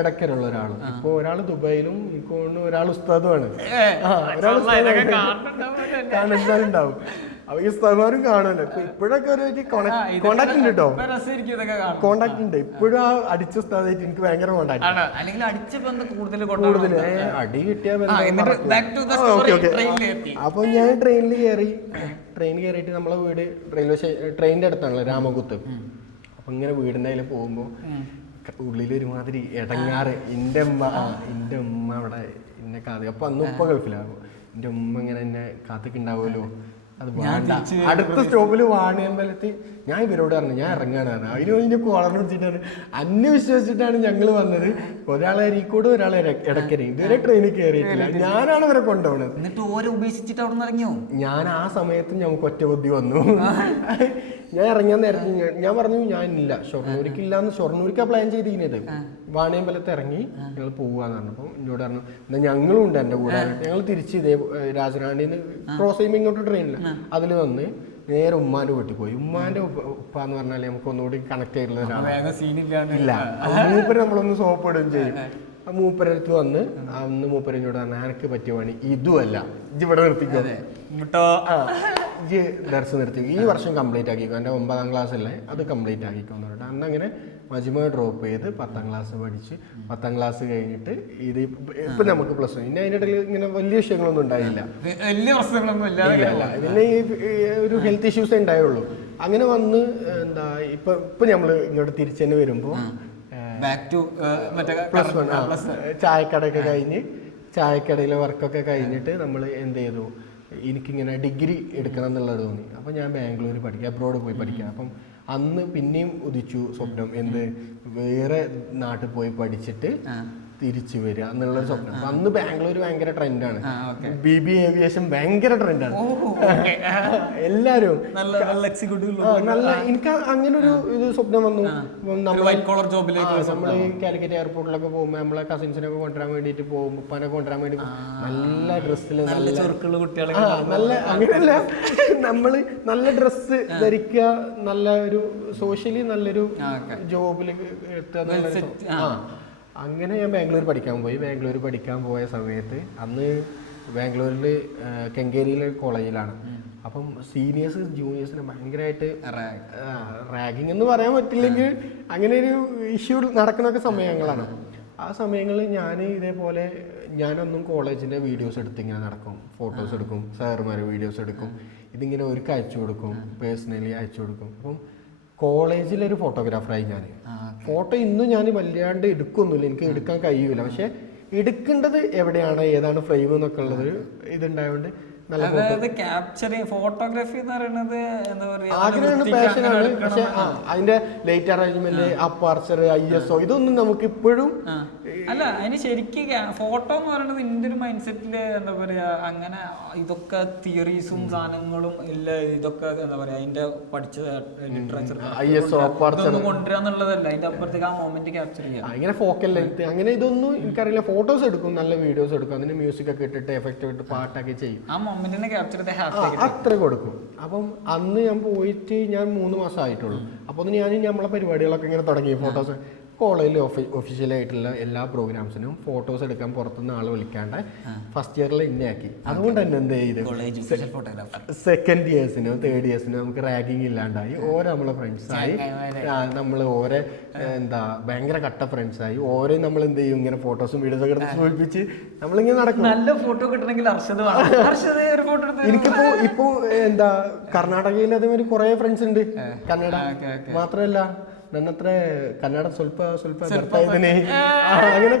ഇടക്കരുള്ള ഒരാളും. ഇപ്പൊ ഒരാൾ ദുബായിലും ഒരാൾ ഉസ്താദുമാണ്. ഒരാൾ കാണുന്നുണ്ടാവും. അപ്പൊ ഈ ഉസ്താദ്മാരും കാണുമല്ലോ. ഇപ്പോഴൊക്കെ ഒരു കോണ്ടാക്ട് ഉണ്ട് കേട്ടോ, കോണ്ടാക്ട് ഉണ്ട് ഇപ്പോഴും. ആ അടിച്ച ഉസ്താദായിട്ട് എനിക്ക് ഭയങ്കര കോണ്ടാക്ട്. കൂടുതൽ അടി കിട്ടിയ അപ്പൊ ഞാൻ ട്രെയിനിൽ കയറിയിട്ട് നമ്മളെ വീട് ട്രെയിനിന്റെ അടുത്താണല്ലോ, രാമകുത്ത്. അപ്പൊ ഇങ്ങനെ വീടിന്റെ അതിൽ പോകുമ്പോ ഉള്ളിലൊരുമാതിരി ഇടങ്ങാറ്. എൻ്റെ ഉമ്മ അവിടെ എന്നെ കാത്. അപ്പൊ അന്ന് ഉപ്പ ഗൾഫിലാകും. എൻ്റെ ഉമ്മ ഇങ്ങനെ എന്നെ കാത്തിക്കുണ്ടാവുമല്ലോ, അത് വേണ്ട. അടുത്ത സ്റ്റോപ്പിൽ വാണിയമ്പലത്ത് ഞാൻ ഇവരോട് പറഞ്ഞു ഞാൻ ഇറങ്ങാണ്. അതിന് കോളർ വെച്ചിട്ടാണ് അന്നെ വിശ്വസിച്ചിട്ടാണ് ഞങ്ങൾ വന്നത്. ഒരാളെ അരീക്കോട്, ഒരാളെ ഇടക്കരി. ഇതുവരെ ട്രെയിനിൽ കയറിയിട്ടില്ല. ഞാനാണ് അവരെ കൊണ്ടുപോകുന്നത്. എന്നിട്ട് ഓരോ ഉപേക്ഷിച്ചിട്ട് അവിടെ നിന്ന് ഇറങ്ങിയോ? ഞാൻ ആ സമയത്ത് ഞങ്ങൾക്ക് ഒറ്റ ബുദ്ധി വന്നു. ഞാൻ ഇറങ്ങാൻ നേരത്തെ ഞാൻ പറഞ്ഞു ഞാനില്ല, ഷൊർണൂരിക്കില്ലാന്ന്. ഷൊർണൂരിക്കാ പ്ലാൻ ചെയ്തിരിക്കുന്നത്. വാണിയമ്പലത്ത് ഇറങ്ങി ഞങ്ങൾ പോവാന്ന് പറഞ്ഞപ്പോൾ എന്നോട് പറഞ്ഞു എന്നാ ഞങ്ങളും ഉണ്ട് എൻ്റെ കൂടെ. ഞങ്ങൾ തിരിച്ച് ഇതേ രാജറാണിന്ന് ക്രോസ് ചെയ്യുമ്പോൾ ഇങ്ങോട്ട് ട്രെയിനില്ല അതിൽ വന്ന് നേരെ ഉമ്മാന്റെ വീട്ടിൽ പോയി. ഉമ്മാന്റെ ഉപ്പ എന്ന് പറഞ്ഞാൽ നമുക്ക് ഒന്നുകൂടി കണക്ട് ആയിട്ടുള്ള ഒരാളാണ്. ഇല്ല, മൂപ്പര് നമ്മളൊന്ന് സോപ്പിടുകയും ചെയ്യും. മൂപ്പരടുത്ത് വന്ന് അന്ന് മൂപ്പരനോട് പറഞ്ഞ എനിക്ക് പറ്റിയ പണി ഇതുമല്ല, ഇജ്ജ് ഇവിടെ നിർത്തിക്കോ, ഇജ്ജ് ദർശനം നിർത്തിക്കോ, ഈ വർഷം കംപ്ലീറ്റ് ആക്കിക്കോ, എൻ്റെ 9ാം ക്ലാസ്സല്ലേ അത് കംപ്ലീറ്റ് ആക്കിക്കോന്ന് പറഞ്ഞിട്ട് അന്ന് അങ്ങനെ മജ്മ ഡ്രോപ്പ് ചെയ്ത് 10ാം ക്ലാസ് പഠിച്ച് 10ാം ക്ലാസ് കഴിഞ്ഞിട്ട് ഇത് ഇപ്പം നമുക്ക് +1. പിന്നെ അതിൻ്റെ ഇടയിൽ ഇങ്ങനെ വലിയ വിഷയങ്ങളൊന്നും ഉണ്ടായില്ല, വലിയ പ്രശ്നങ്ങളൊന്നും ഇല്ല. പിന്നെ ഈ ഒരു ഹെൽത്ത് ഇഷ്യൂസേ ഉണ്ടായുള്ളൂ. അങ്ങനെ വന്ന് എന്താ ഇപ്പൊ നമ്മള് ഇങ്ങോട്ട് തിരിച്ചു തന്നെ വരുമ്പോൾ ചായക്കടയൊക്കെ കഴിഞ്ഞ് ചായക്കടയിലെ വർക്കൊക്കെ കഴിഞ്ഞിട്ട് നമ്മൾ എന്ത് ചെയ്തു, എനിക്കിങ്ങനെ ഡിഗ്രി എടുക്കണം എന്നുള്ളത് തോന്നി. അപ്പം ഞാൻ ബാംഗ്ലൂർ പഠിക്കുക, അബ്രോഡ് പോയി പഠിക്കാം. അപ്പം അന്ന് പിന്നെയും ഉദിച്ചു സ്വപ്നം, എന്ത് വേറെ നാട്ടിൽ പോയി പഠിച്ചിട്ട് തിരിച്ചു വരിക എന്നുള്ളൊരു സ്വപ്നം. അപ്പൊ അന്ന് ബാംഗ്ലൂർ ഭയങ്കര ട്രെൻഡാണ്, BB ഏവിയേഷൻ ഭയങ്കര ട്രെൻഡാണ്. എല്ലാരും നല്ല എനിക്ക് അങ്ങനെ ഒരു ഇത് സ്വപ്നം വന്നു. നമ്മള് കാലിക്കറ്റ് എയർപോർട്ടിലൊക്കെ പോകുമ്പോൾ നമ്മളെ കസിൻസിനൊക്കെ കൊണ്ടുവരാൻ വേണ്ടിട്ട് പോകും, ഉപ്പാനെ കൊണ്ടുവരാൻ വേണ്ടി നല്ല ഡ്രസ്സിൽ നല്ല അങ്ങനെയല്ല, നമ്മള് നല്ല ഡ്രസ്സ് ധരിക്കുക, നല്ല ഒരു സോഷ്യലി നല്ലൊരു ജോബിൽ എത്തുക. അങ്ങനെ ഞാൻ ബാംഗ്ലൂർ പഠിക്കാൻ പോയി. ബാംഗ്ലൂർ പഠിക്കാൻ പോയ സമയത്ത് അന്ന് ബാംഗ്ലൂരിൽ കെങ്കേരിയിലെ കോളേജിലാണ്. അപ്പം സീനിയേഴ്സ് ജൂനിയേഴ്സിനെ ഭയങ്കരമായിട്ട് റാഗിങ് എന്ന് പറയാൻ പറ്റില്ലെങ്കിൽ അങ്ങനെ ഒരു ഇഷ്യൂ നടക്കുന്നൊക്കെ സമയങ്ങളാണ്. ആ സമയങ്ങളിൽ ഞാൻ ഇതേപോലെ ഞാനൊന്നും കോളേജിൻ്റെ വീഡിയോസ് എടുത്ത് ഇങ്ങനെ നടക്കും, ഫോട്ടോസ് എടുക്കും, സാറുമാരെ വീഡിയോസ് എടുക്കും, ഇതിങ്ങനെ ഒരുക്ക് അയച്ചു കൊടുക്കും, പേഴ്സണലി അയച്ചു കൊടുക്കും. അപ്പം കോളേജിലൊരു ഫോട്ടോഗ്രാഫറായി ഞാൻ. ഫോട്ടോ ഇന്നും ഞാൻ വല്ലാണ്ട് എടുക്കൊന്നുമില്ല, എനിക്ക് എടുക്കാൻ കഴിയൂല. പക്ഷെ എടുക്കേണ്ടത് എവിടെയാണ്, ഏതാണ് ഫ്രെയിം എന്നൊക്കെ ഉള്ളത് ഇതുണ്ടായതുകൊണ്ട് ഫോട്ടോഗ്രാഫി എന്ന് പറയുന്നത് ആഗ്രഹമാണ്, പാഷനാണ്. പക്ഷെ അതിന്റെ ലൈറ്റ് അറേഞ്ച്മെന്റ്, അപ്പാർച്ചർ, ISO ഇതൊന്നും നമുക്ക് ഇപ്പോഴും അല്ല. അതിന് ശരിക്കും ഫോട്ടോ എന്ന് പറയുന്നത് എൻ്റെ ഒരു മൈൻഡ് സെറ്റില് എന്താ പറയാ, അങ്ങനെ ഇതൊക്കെ തിയറീസും സാധനങ്ങളും ഇല്ല, ഇതൊക്കെ എന്താ പറയാ അതിന്റെ പഠിച്ച ലിറ്ററേച്ചർ കൊണ്ടുവരാന്നുള്ളതല്ല, അതിന്റെ അപ്പുറത്തേക്ക് ആ മൊമെന്റ് ക്യാപ്ചർ ചെയ്യാം. അങ്ങനെ ഫോക്കൽ ലെങ്ത് അങ്ങനെ ഇതൊന്നും എനിക്കറിയില്ല. ഫോട്ടോസ് എടുക്കും, നല്ല വീഡിയോസ് എടുക്കും, അതിന് മ്യൂസിക് ഒക്കെ ഇട്ടിട്ട് എഫക്റ്റ് ഇട്ട് പാട്ടൊക്കെ ചെയ്യും, അത്ര കൊടുക്കും. അപ്പം അന്ന് ഞാൻ പോയിട്ട് ഞാൻ 3 മാസം ആയിട്ടുള്ളൂ. അപ്പോൾ ഞാൻ നമ്മളെ പരിപാടികളൊക്കെ ഇങ്ങനെ തുടങ്ങി. ഫോട്ടോസ് കോളേജിൽ ഒഫീഷ്യലായിട്ടുള്ള എല്ലാ പ്രോഗ്രാംസിനും ഫോട്ടോസ് എടുക്കാൻ പുറത്തുനിന്ന് ആളെ വിളിക്കാണ്ട് ഫസ്റ്റ് ഇയറിൽ എന്നെ ആക്കി. അതുകൊണ്ട് തന്നെ എന്ത് ചെയ്ത് സെക്കൻഡ് ഇയേഴ്സിനോ തേർഡ് ഇയേഴ്സിനോ നമുക്ക് റാഗിങ് ഇല്ലാണ്ടായി. ഓരോ നമ്മളെ ഫ്രണ്ട്സായി, നമ്മൾ ഓരോ എന്താ ഭയങ്കര കട്ട ഫ്രണ്ട്സായി. ഓരോ നമ്മൾ എന്ത് ചെയ്യും, ഇങ്ങനെ ഫോട്ടോസും വീഡിയോസും ഒക്കെ എടുത്ത് സൂചിപ്പിച്ച് നമ്മളിങ്ങനെ നടക്കും. നല്ല ഫോട്ടോ കിട്ടണമെങ്കിൽ എനിക്കിപ്പോ ഇപ്പോ എന്താ കർണാടകയിൽ അതേമാതിരി കുറെ ഫ്രണ്ട്സ് ഉണ്ട്. കന്നഡ മാത്രമല്ല ನನ್ನತ್ರ ಕನ್ನಡ ಸ್ವಲ್ಪ ಬರ್ತಾ ಇದ್ದೀನಿ അങ്ങനെ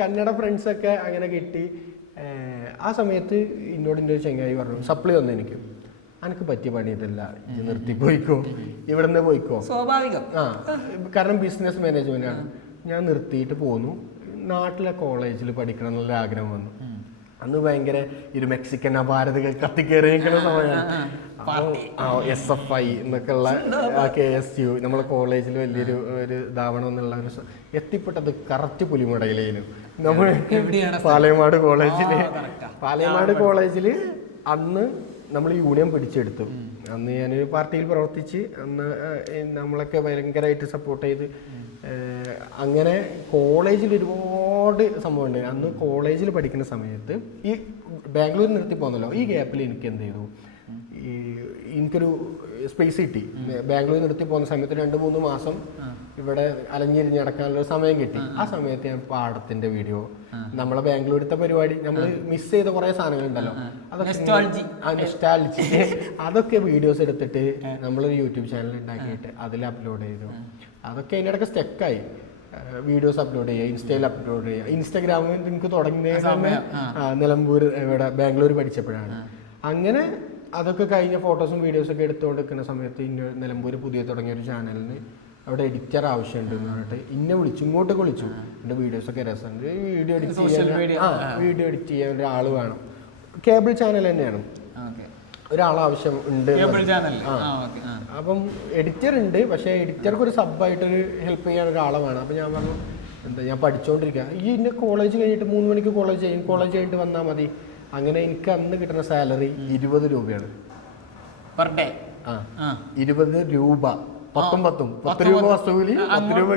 കന്നഡ ഫ്രണ്ട്സ് ഒക്കെ അങ്ങനെ കിട്ടി. ആ സമയത്ത് എന്നോട് എൻ്റെ ഒരു ചങ്ങായി പറഞ്ഞു, സപ്ലൈ വന്നു എനിക്ക്, എനിക്ക് പറ്റിയ പണി ഇതല്ല, ഇത് നിർത്തി പോയിക്കോ, ഇവിടെ നിന്ന് പോയിക്കോ. സ്വാഭാവികം. കാരണം ബിസിനസ് മാനേജ്മെന്റ് ആണ്. ഞാൻ നിർത്തിയിട്ട് പോന്നു. നാട്ടിലെ കോളേജിൽ പഠിക്കണം എന്നുള്ള ആഗ്രഹം വന്നു. അന്ന് ഭയങ്കര ഒരു മെക്സിക്കൻ അപാരതകൾ കത്തിക്കേറിയിരിക്കുന്ന സമയമാണ്. SFI എന്നൊക്കെ ഉള്ള KSU നമ്മളെ കോളേജിൽ വലിയൊരു ഇതാവണം എന്നുള്ള ഒരു എത്തിപ്പെട്ടത് കറക്റ്റ് പുലിമുടയിലേനും. നമ്മൾ പാലയമാട് കോളേജിൽ അന്ന് നമ്മൾ യൂണിയൻ പിടിച്ചെടുത്തു. അന്ന് ഞാനൊരു പാർട്ടിയിൽ പ്രവർത്തിച്ച് അന്ന് നമ്മളൊക്കെ ഭയങ്കരമായിട്ട് സപ്പോർട്ട് ചെയ്ത് അങ്ങനെ കോളേജിൽ ഒരുപാട് സംഭവമുണ്ട്. അന്ന് കോളേജിൽ പഠിക്കുന്ന സമയത്ത് ഈ ബാംഗ്ലൂർ നിർത്തി പോകുന്നല്ലോ, ഈ ഗ്യാപ്പിൽ എനിക്ക് എന്ത് ചെയ്തു, എനിക്കൊരു സ്പേസ് കിട്ടി. ബാംഗ്ലൂർ നിർത്തി പോകുന്ന സമയത്ത് 2-3 മാസം ഇവിടെ അലഞ്ഞിരിഞ്ഞ് നടക്കാനുള്ള സമയം കിട്ടി. ആ സമയത്ത് ഞാൻ പാടത്തിന്റെ വീഡിയോ, നമ്മളെ ബാംഗ്ലൂരത്തെ പരിപാടി, നമ്മൾ മിസ് ചെയ്ത കുറെ സാധനങ്ങളുണ്ടല്ലോ, അതൊക്കെ വീഡിയോസ് എടുത്തിട്ട് നമ്മളൊരു യൂട്യൂബ് ചാനൽ ഉണ്ടാക്കിയിട്ട് അതിൽ അപ്ലോഡ് ചെയ്തു. അതൊക്കെ അതിനിടയ്ക്ക് സ്റ്റെക്കായി. വീഡിയോസ് അപ്ലോഡ് ചെയ്യുക, ഇൻസ്റ്റയിൽ അപ്ലോഡ് ചെയ്യുക. ഇൻസ്റ്റാഗ്രാമിൽ എനിക്ക് തുടങ്ങിയത് തന്നെ നിലമ്പൂർ ഇവിടെ ബാംഗ്ലൂർ പഠിച്ചപ്പോഴാണ്. അങ്ങനെ അതൊക്കെ കഴിഞ്ഞ ഫോട്ടോസും വീഡിയോസും ഒക്കെ എടുത്തുകൊണ്ടിരിക്കുന്ന സമയത്ത് നിലമ്പൂർ പുതിയ തുടങ്ങിയൊരു ചാനലിന് അവിടെ എഡിറ്റർ ആവശ്യമുണ്ട് എന്ന് പറഞ്ഞിട്ട് ഇങ്ങോട്ട് വിളിച്ചു. എൻ്റെ വീഡിയോസൊക്കെ രസമുണ്ട്, വീഡിയോ എഡിറ്റ് ചെയ്യാൻ ഒരാൾ വേണം. കേബിൾ ചാനൽ തന്നെയാണ്, ഒരാൾ ആവശ്യം ഉണ്ട്. അപ്പം എഡിറ്റർ ഉണ്ട്, പക്ഷേ എഡിറ്റർക്ക് ഒരു സബായിട്ടൊരു ഹെൽപ്പ് ചെയ്യാൻ ഒരാളെ വേണം. അപ്പം ഞാൻ പറഞ്ഞു, എന്താ ഞാൻ പഠിച്ചുകൊണ്ടിരിക്കുക, ഈ എൻ്റെ കോളേജ് കഴിഞ്ഞിട്ട് 3 മണിക്ക് കോളേജ് കഴിഞ്ഞിട്ട് വന്നാൽ മതി. അങ്ങനെ എനിക്ക് അന്ന് കിട്ടുന്ന സാലറി 20 രൂപയാണ് പെർ ഡേ. 20 രൂപ, 10 രൂപ വസൂലി, 10 രൂപ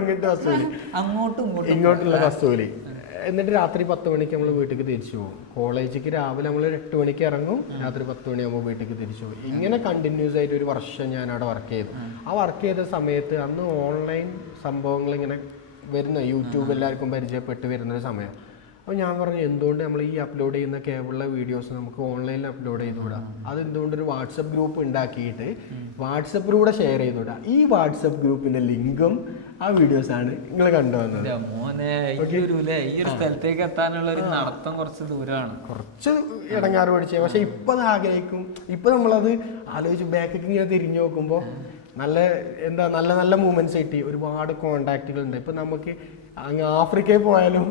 ഇങ്ങോട്ടുള്ള വസൂലി. എന്നിട്ട് രാത്രി 10 മണിക്ക് നമ്മൾ വീട്ടിലേക്ക് തിരിച്ചു പോകും. കോളേജിലേക്ക് രാവിലെ നമ്മൾ 8 മണിക്ക് ഇറങ്ങും, രാത്രി 10 മണിയാകുമ്പോൾ വീട്ടിലേക്ക് തിരിച്ചു പോകും. ഇങ്ങനെ കണ്ടിന്യൂസ് ആയിട്ട് ഒരു വർഷം ഞാൻ അവിടെ വർക്ക് ചെയ്തു. ആ വർക്ക് ചെയ്ത സമയത്ത് അന്ന് ഓൺലൈൻ സംഭവങ്ങൾ ഇങ്ങനെ വരുന്ന, യൂട്യൂബ് എല്ലാവർക്കും പരിചയപ്പെട്ട് വരുന്നൊരു സമയം. അപ്പോൾ ഞാൻ പറഞ്ഞു, എന്തുകൊണ്ട് നമ്മൾ ഈ അപ്ലോഡ് ചെയ്യുന്ന കേബിളിലെ വീഡിയോസ് നമുക്ക് ഓൺലൈനിൽ അപ്ലോഡ് ചെയ്തുകൂടാ? അതെന്തുകൊണ്ടൊരു വാട്സപ്പ് ഗ്രൂപ്പ് ഉണ്ടാക്കിയിട്ട് വാട്സപ്പിലൂടെ ഷെയർ ചെയ്തുകൂടാ? ഈ വാട്സപ്പ് ഗ്രൂപ്പിന്റെ ലിങ്കും ആ വീഡിയോസാണ് നിങ്ങൾ കണ്ടുവന്നത്. സ്ഥലത്തേക്ക് എത്താനുള്ള ഒരു നടത്തം കുറച്ച് ദൂരമാണ്, കുറച്ച് ഇടങ്ങാറ് പഠിച്ചത്. പക്ഷെ ഇപ്പൊ അത് ആഗ്രഹിക്കും. ഇപ്പൊ നമ്മളത് ആലോചിച്ച് ബാക്കിലേക്ക് ഇങ്ങനെ തിരിഞ്ഞു നോക്കുമ്പോൾ നല്ല നല്ല മൂവ്മെന്റ്സ് കിട്ടി. ഒരുപാട് കോണ്ടാക്റ്റുകൾ ഉണ്ട്. ഇപ്പൊ നമുക്ക് അങ്ങ് ആഫ്രിക്കയിൽ പോയാലും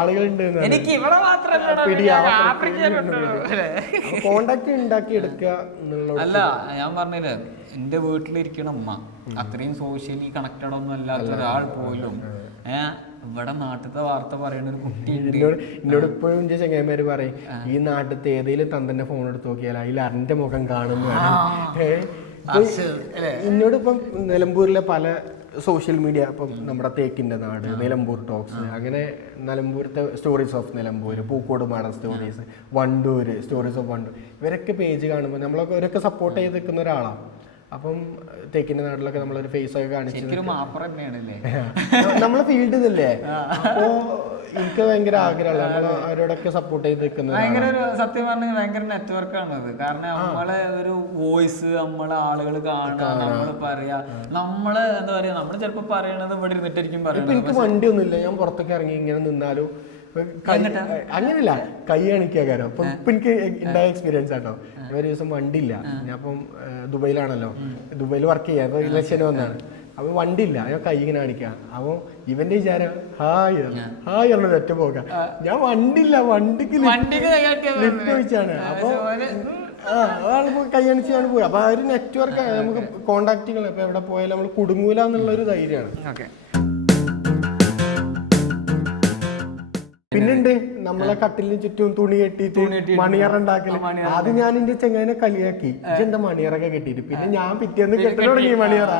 ആളുകളുണ്ട്. കോണ്ടാക്ട് ഉണ്ടാക്കി എടുക്കുക എന്നുള്ള. അല്ല, ഞാൻ പറഞ്ഞില്ലേ, എന്റെ വീട്ടിലിരിക്കണ ഉമ്മ അത്രയും സോഷ്യലി കണക്റ്റഡ് ഒന്നും അല്ലാത്ത ഒരാൾ പോലും ഇവിടെ നാട്ടിലത്തെ വാർത്ത പറയുന്ന ഒരു കുട്ടി എന്നോട് ഇപ്പോഴും എന്റെ ചങ്ങായിമാര് പറയും, ഈ നാട്ടിലത്തെ ഏതെങ്കിലും തന്റെ ഫോൺ എടുത്ത് നോക്കിയാൽ അതിൽ അരന്റെ മുഖം കാണുന്നു. എന്നോട് ഇപ്പം നിലമ്പൂരിലെ പല സോഷ്യൽ മീഡിയ, ഇപ്പം നമ്മുടെ തേക്കിന്റെ നാട്, നിലമ്പൂർ ടോക്സ്, അങ്ങനെ നിലമ്പൂരത്തെ സ്റ്റോറീസ് ഓഫ് നിലമ്പൂർ, പൂക്കോട് മാടൻ stories, Wandoor stories of Wandoor, ഇവരൊക്കെ പേജ് കാണുമ്പോൾ നമ്മളൊക്കെ ഇവരൊക്കെ സപ്പോർട്ട് ചെയ്ത് നിൽക്കുന്ന ഒരാളാണ്. അപ്പം തേക്കിന്റെ നാട്ടിലൊക്കെ നമ്മളൊരു ഫേസ് ഒക്കെ കാണിച്ചു നമ്മളെ ഫീൽഡ് ഇതല്ലേ. അപ്പോ എനിക്ക് ഭയങ്കര ആഗ്രഹമാണ് അവരോടൊക്കെ സപ്പോർട്ട് ചെയ്ത് നിൽക്കുന്നത്. ഭയങ്കര ഒരു സത്യം പറഞ്ഞാൽ ഭയങ്കര നെറ്റ്വർക്കാണ് അത്. കാരണം നമ്മളെ ഒരു വോയിസ് നമ്മളെ ആളുകൾ കാണുക, നമ്മള് പറയാ, നമ്മള് എന്താ പറയാ, നമ്മള് ചിലപ്പോ പറയണത് ഇവിടെ ഇരുന്നിട്ടായിരിക്കും പറയുന്നത്. എനിക്ക് വണ്ടിയൊന്നുമില്ല, ഞാൻ പുറത്തൊക്കെ ഇറങ്ങി ഇങ്ങനെ നിന്നാലും അങ്ങനെയല്ല, കൈ കാണിക്കുക. കാരണം അപ്പൊ ഇപ്പൊ എനിക്ക് ഉണ്ടായ എക്സ്പീരിയൻസ് ആട്ടോ. ഒരു ദിവസം വണ്ടിയില്ല, ഞാൻ അപ്പം ദുബൈയിലാണല്ലോ, ദുബൈയിൽ വർക്ക് ചെയ്യാം. അപ്പൊ ഇലക്ഷന് വന്നാണ്. അപ്പൊ വണ്ടിയില്ല, ഞാൻ കൈ ഇങ്ങനെ കാണിക്കാം. അപ്പൊ ഇവന്റെ വിചാരം ഹായ് പറഞ്ഞത് ഒറ്റ പോകാം. ഞാൻ വണ്ടിയില്ല, വണ്ടിക്ക് ലിഫ്റ്റ് വെച്ചാണ്. അപ്പൊ ആളിപ്പോ കൈ കാണിച്ചാണ് പോയി. അപ്പൊ ആ ഒരു നെറ്റ്വർക്ക് നമുക്ക് കോണ്ടാക്റ്റുകൾ ഇപ്പൊ എവിടെ പോയാലും നമ്മൾ കുടുങ്ങൂല എന്നുള്ള ഒരു ധൈര്യമാണ്. പിന്നുണ്ട് നമ്മളെ കട്ടിലിന് ചുറ്റും തുണി കെട്ടിയിട്ട് മണിയറ ഉണ്ടാക്കല്. ആദ്യം ഞാൻ എന്റെ ചെങ്ങാനെ കളിയാക്കി, എന്താ മണിയറൊക്കെ കെട്ടിയിട്ട്. പിന്നെ ഞാൻ പിറ്റേന്ന് കെട്ടൽ തുടങ്ങി മണിയറ.